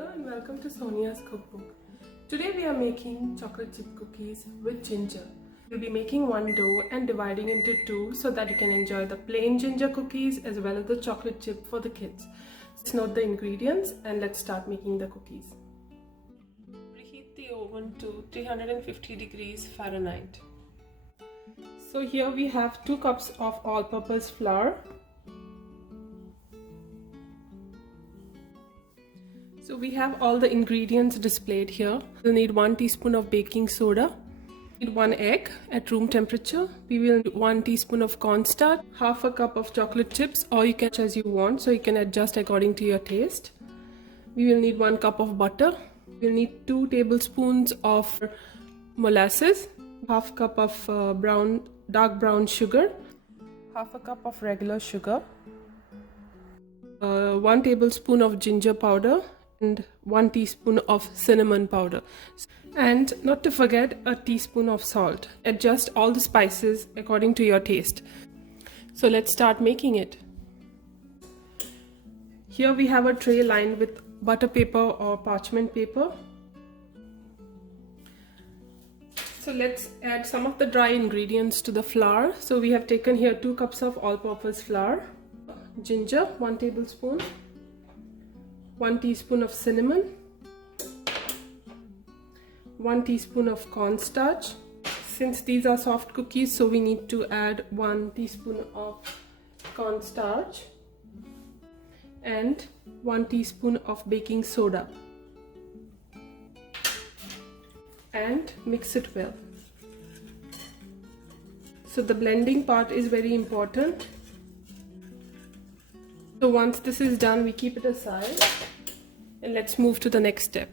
Hello and welcome to Sonia's cookbook. Today we are making chocolate chip cookies with ginger. We'll be making one dough and dividing into two so that you can enjoy the plain ginger cookies as well as the chocolate chip for the kids. Let's note the ingredients and let's start making the cookies. Preheat the oven to 350 degrees Fahrenheit. So here we have 2 cups of all-purpose flour. So we have all the ingredients displayed here. We'll need 1 teaspoon of baking soda, need 1 egg at room temperature. We will need 1 teaspoon of cornstarch, half a cup of chocolate chips, or you can as you want, so you can adjust according to your taste. We will need 1 cup of butter. We'll need 2 tablespoons of molasses, half cup of dark brown sugar, half a cup of regular sugar, 1 tablespoon of ginger powder, and 1 teaspoon of cinnamon powder, and not to forget a teaspoon of salt. Adjust all the spices according to your taste. So let's start making it. Here we have a tray lined with butter paper or parchment paper. So let's add some of the dry ingredients to the flour. So we have taken here 2 cups of all-purpose flour, ginger 1 tablespoon, 1 teaspoon of cinnamon, 1 teaspoon of cornstarch. Since these are soft cookies, so we need to add 1 teaspoon of cornstarch and 1 teaspoon of baking soda, and mix it well. So the blending part is very important. So once this is done, we keep it aside and let's move to the next step.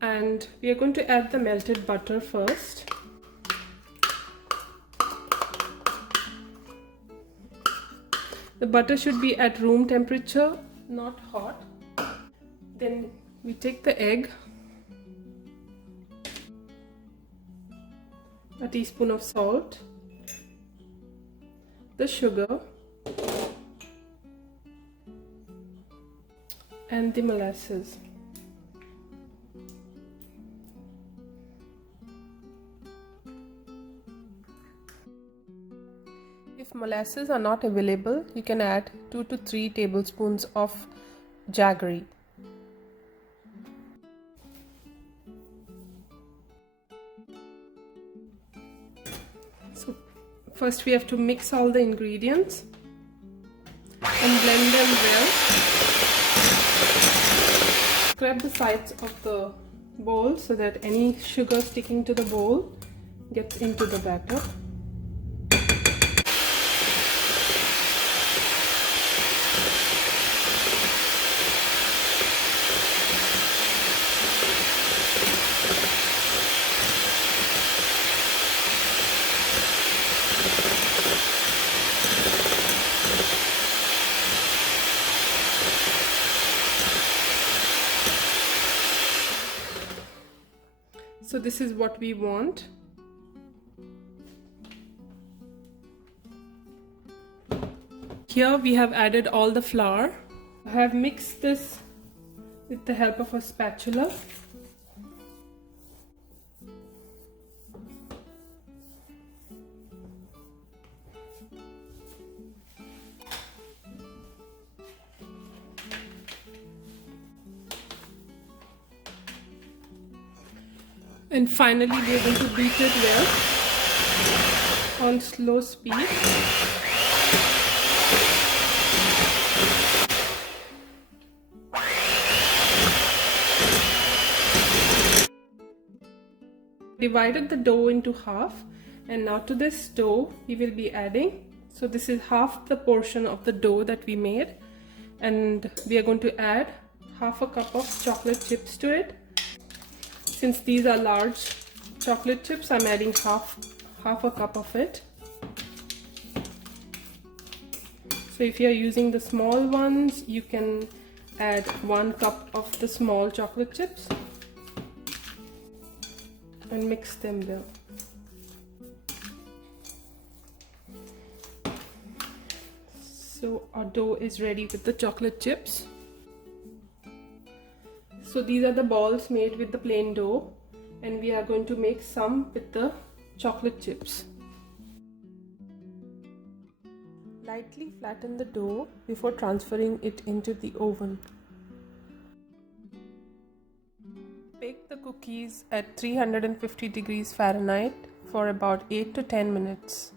And we are going to add the melted butter first. The butter should be at room temperature, not hot. Then we take the egg, a teaspoon of salt, the sugar, and the molasses. If molasses are not available, you can add 2 to 3 tablespoons of jaggery. So first we have to mix all the ingredients and blend them well. Scrub the sides of the bowl so that any sugar sticking to the bowl gets into the batter. So this is what we want. Here we have added all the flour. I have mixed this with the help of a spatula. And finally we are going to beat it well on slow speed. Divided the dough into half, and now to this dough we will be adding, so this is half the portion of the dough that we made, and we are going to add half a cup of chocolate chips to it. Since these are large chocolate chips, I'm adding half a cup of it. So if you are using the small ones, you can add 1 cup of the small chocolate chips and mix them well. So our dough is ready with the chocolate chips. So these are the balls made with the plain dough, and we are going to make some with the chocolate chips. Lightly flatten the dough before transferring it into the oven. Bake the cookies at 350 degrees Fahrenheit for about 8 to 10 minutes.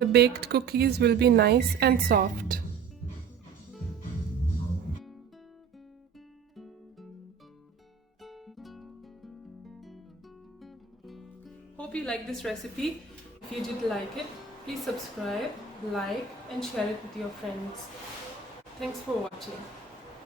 The baked cookies will be nice and soft. Hope you like this recipe. If you did like it, please subscribe, like and share it with your friends. Thanks for watching.